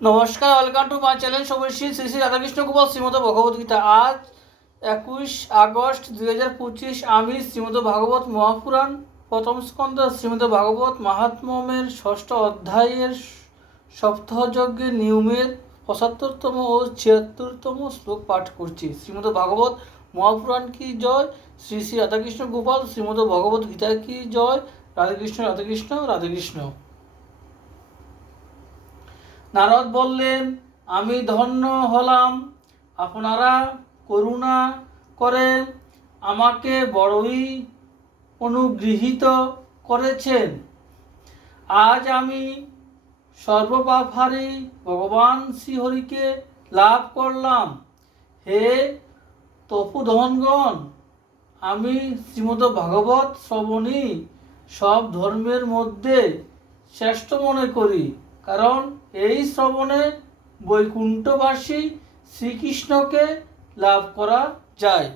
নমস্কার, welcome to my channel সবশ্রী শ্রী শ্রী রাধাকৃষ্ণ গোপাল শ্রীমদ ভগবদ্গীতা। আজ 21 আগস্ট 2025। আমি শ্রীমদ ভাগবত মহাপুরাণ প্রথম স্কন্ধ শ্রীমদ ভাগবত মাহাত্ম্যমের ষষ্ঠ অধ্যায়ের সপ্তাহযজ্ঞের নিয়মের 75তম ও 76তম শ্লোক পাঠ করছি। শ্রীমদ ভাগবত মহাপুরাণ কি জয়, শ্রী শ্রী রাধাকৃষ্ণ গোপাল শ্রীমদ ভগবত গীতা কি জয়। রাধাকৃষ্ণ রাধাকৃষ্ণ রাধাকৃষ্ণ। নারদ বললেন, আমি ধন্য হলাম, আপনারা করুণা করে আমাকে বড়ই অনুগৃহীত করেছেন। আজ আমি সর্বপাপহারী ভগবান শ্রীহরিকে লাভ করলাম। হে তপোধনগণ, আমি শ্রীমদ ভাগবত শ্রবণই সব ধর্মের মধ্যে শ্রেষ্ঠ মনে করি, কারণ এই শ্রবণে বৈকুণ্ঠবাসী শ্রীকৃষ্ণকে লাভ করা যায়।